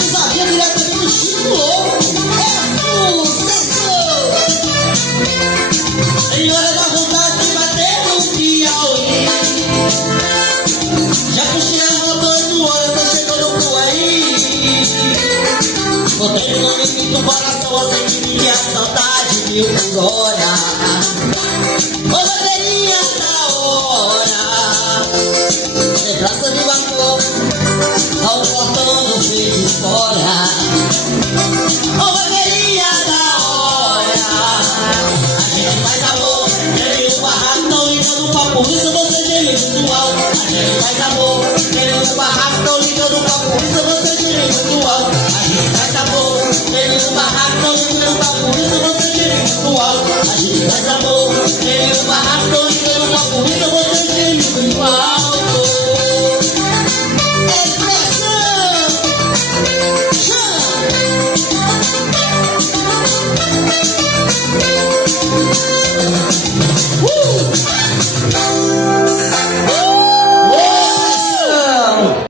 pisadinha diretamente do Chico Louco. É sucesso! Senhora da vontade de bater no Piauí. Já puxei a moto 8 horas, tô chegando por aí. Botei o nome no coração, você me a saudade mil por hora. Ô bandeirinha da hora, lembrança de vapor, ao portão do feito fora. Ô bandeirinha da hora, a gente faz amor, querendo um barraco, não ligando pra polícia, você geme muito alto. A gente faz amor, querendo um barraco, não ligando pra polícia, você geme muito alto. A gente faz amor, querendo um barraco, não ligando pra polícia, você geme muito alto. A gente faz amor, querendo um barraco, não ligando pra polícia, você geme muito alto. É pressão!